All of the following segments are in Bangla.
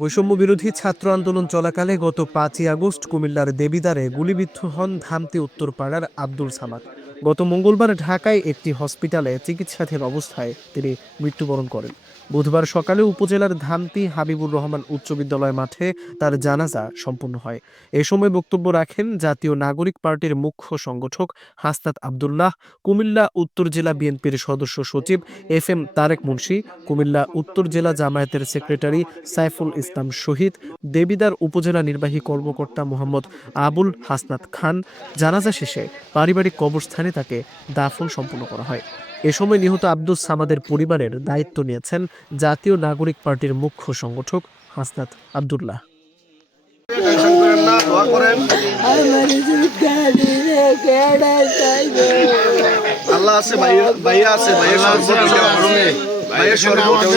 বৈষম্য বিরোধী ছাত্র আন্দোলন চলাকালে গত 5ই আগস্ট কুমিল্লার দেবিদ্বারে গুলিবিদ্ধ হন ধামতি উত্তরপাড়ার আব্দুল সামাদ। গত মঙ্গলবার ঢাকায় একটি হসপিটালে চিকিৎসাধীন অবস্থায় তিনি মৃত্যুবরণ করেন। বুধবার সকালে উপজেলার ধামতি হাবিবুর রহমান উচ্চ বিদ্যালয় মাঠে তার জানাজা সম্পন্ন হয়। এ সময় বক্তব্য রাখেন জাতীয় নাগরিক পার্টির মুখ্য সংগঠক হাসনাত আব্দুল্লাহ, কুমিল্লা উত্তর জেলা বিএনপির সদস্য সচিব FM তারেক মুন্সি, কুমিল্লা উত্তর জেলা জামায়াতের সেক্রেটারি সাইফুল ইসলাম শহীদ, দেবিদ্বার উপজেলা নির্বাহী কর্মকর্তা মোহাম্মদ আবুল হাসনাত খান। জানাজা শেষে পারিবারিক কবরস্থানে তাকে দাফন সম্পন্ন করা হয়। এ সময় নিহত আব্দুস সামাদের পরিবারের দায়িত্ব নিয়েছেন জাতীয় নাগরিক পার্টির মুখ্য সংগঠক হাসনাত আব্দুল্লাহ। আল্লাহ আছে, ভাইয়া আছে, ভাইয়ের সর্বোচ্চ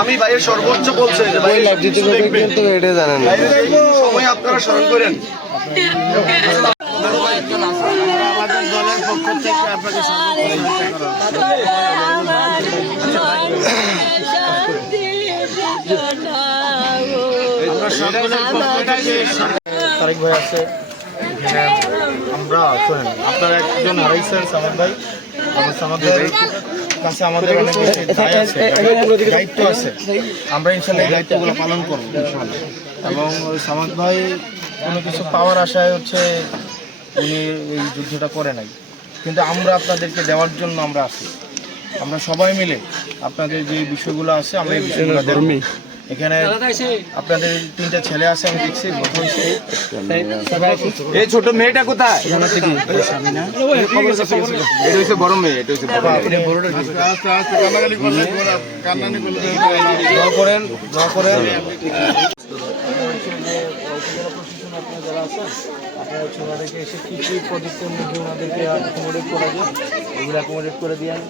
আমি ভাইয়ের সর্বোচ্চ বলছে যে ভাই কিন্তু এটা জানেন না, সময় আপনারা স্মরণ করেন। আমাদের দলের পক্ষ থেকে আপনাকে তারেক ভাই আছে এখানে। আমরা শোনেন, আপনারা একজন হারাইছেন সামাদ ভাই। আমাদের কাছে আমাদের অনেক দায়িত্ব আছে, আমরা ইনশাল্লাহ এই দায়িত্বগুলো পালন করবো ইনশাল্লাহ। এবং ওই সামাদ ভাই কোনো কিছু পাওয়ার আশায় হচ্ছে উনি এই যুদ্ধটা করে নাই, কিন্তু আমরা আপনাদেরকে দেওয়ার জন্য আমরা আছি। আমরা সবাই মিলে আপনাদের যে বিষয়গুলো আছে আমরা এই বিষয়গুলো দেব। এখানে আপনাদের 3টা ছেলে আছে, আমি দেখছি। এই ছোট মেয়েটা কোথায়? বড় মেয়ে, দোয়া করেন। যারা আছেন আপনারা হচ্ছে ওনাদেরকে এসে কী কী পদক্ষেপের মধ্যে ওনাদেরকে অ্যাকোমোডেট করা যায় ওগুলো অ্যাকোমোডেট করে দিয়েন।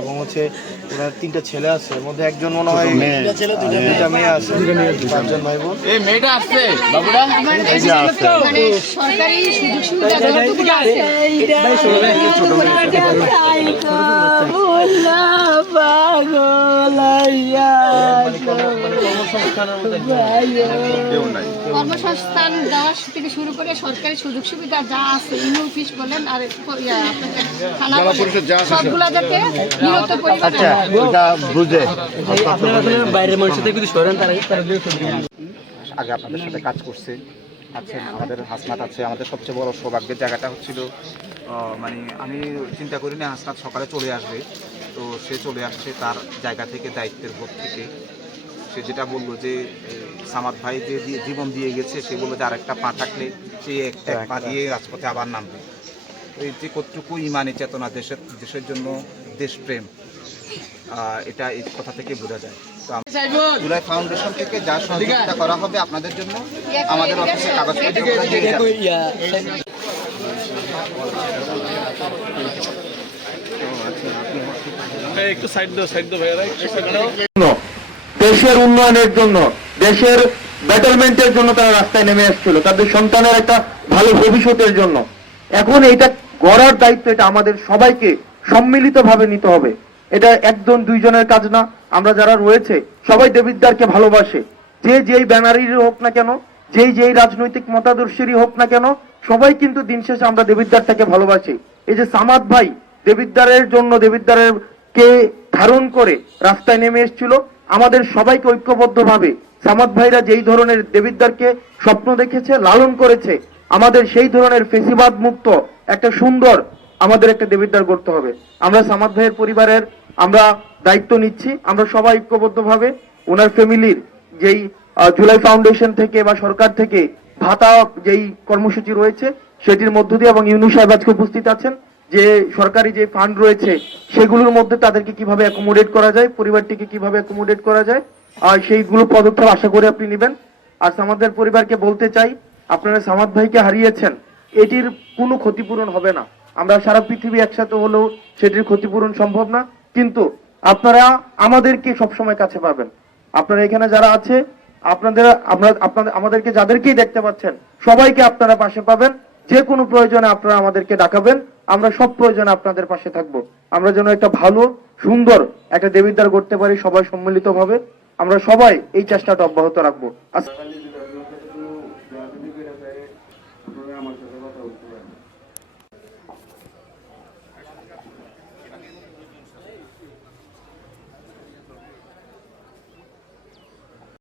এবং হচ্ছে ওনার 3টা ছেলে আছে, এর মধ্যে একজন মনে হয় 2টা মেয়ে আছে, 5জন ভাই বোন। এই মেয়েটা আসছে বাবুরা, এই যে আসছে মানে সরকারি সুযোগ সুবিধা যতটুকু আছে ছোট কর্মসংস্থান দেওয়া থেকে শুরু করে সরকারি সুযোগ সুবিধা যা আছে, ইউনিয়ন অফিস বলেন আর আপনাদের থানা সবগুলা যাতে নিহত পরিবার বাইরের মানুষের থেকে যদি সরেন তারা আগে আপনাদের সাথে কাজ করছে আছেন, আমাদের হাসনাত আছে। আমাদের সবচেয়ে বড় সৌভাগ্যের জায়গাটা হচ্ছিল, মানে আমি চিন্তা করি না হাসনাত সকালে চলে আসবে, তো সে চলে আসছে তার জায়গা থেকে, দায়িত্বের বোধ থেকে। সে যেটা বললো যে সামাদ ভাই যে জীবন দিয়ে গেছে, সে বললো যে আরেকটা পা থাকলে সে একটা পা দিয়ে রাজপথে আবার নামবে। এই যে কতটুকু ইমানি চেতনা, দেশের জন্য দেশপ্রেম, এটা এই কথা থেকে বোঝা যায়। তো জুলাই ফাউন্ডেশন থেকে যা সহযোগিতা করা হবে আপনাদের জন্য, আমাদের অফিসে কাগজপত্র একটু সাইড দাও ভাইয়ারা। দেশের উন্নয়নের জন্য, দেশের বেটারমেন্টের জন্য তারা রাস্তায় নেমে এসেছিল, তাদের সন্তানের একটা ভালো ভবিষ্যতের জন্য। এখন এইটা গড়ার দায়িত্ব এটা আমাদের সবাইকে সম্মিলিতভাবে নিতে হবে। এটা একজন দুইজনের কাজ না। আমরা যারা রয়েছে সবাই দেবিদ্বারকে ভালোবাসে, যে যেই ব্যানারেরই হোক না কেন, যেই রাজনৈতিক মতাদর্শেরই হোক না কেন, সবাই কিন্তু দিন শেষে আমরা দেবিদ্বারটাকে ভালোবাসি। এই যে সামাদ ভাই দেবিদ্বারের জন্য, দেবিদ্বারের কে ধারণ করে রাস্তায় নেমে এসেছিল, আমাদের সবাইকে ঐক্যবদ্ধভাবে সামাদ ভাইরা যেই ধরনের দেবিদ্বারকে স্বপ্ন দেখেছে, লালন করেছে, আমাদের সেই ধরনের ফেসিবাদ মুক্ত একটা সুন্দর আমাদের একটা দেবিদ্বার করতে হবে। আমরা সামাদ ভাইয়ের পরিবারের আমরা দায়িত্ব নিচ্ছি। আমরা সবাই ঐক্যবদ্ধভাবে ওনার ফ্যামিলির যেই জুলাই ফাউন্ডেশন থেকে বা সরকার থেকে ভাতা যেই কর্মসূচি রয়েছে সেটির মধ্য দিয়ে, এবং ইউনূস সাহেব আজকে উপস্থিত আছেন, যে সরকারি যে ফান্ড রয়েছে সেগুলোর মধ্যে তাদেরকে কিভাবে অ্যাকোমোডেট করা যায়, পরিবারটিকে কিভাবে অ্যাকোমোডেট করা যায়, আর সেইগুলো পদক্ষেপ আশা করি আপনি নেবেন। আর সামাদের পরিবারকে বলতে চাই, আপনারা সামাদ ভাইকে হারিয়েছেন, এটির কোনো ক্ষতিপূরণ হবে না। আমরা সারা পৃথিবী একসাথে হলেও সেটির ক্ষতিপূরণ সম্ভব না, কিন্তু আপনারা আমাদেরকে সবসময় কাছে পাবেন। আপনারা এখানে যারা আছে আমাদেরকে যাদেরকেই দেখতে পাচ্ছেন সবাইকে আপনারা পাশে পাবেন। যে কোনো প্রয়োজনে আপনারা আমাদেরকে ডাকাবেন, আমরা সব প্রয়োজনে আপনাদের পাশে থাকবো। আমরা যেন একটা ভালো সুন্দর একটা দেবিদ্বার করতে পারি সবাই সম্মিলিতভাবে। আমরা সবাই এই চেষ্টাটা অব্যাহত রাখবো।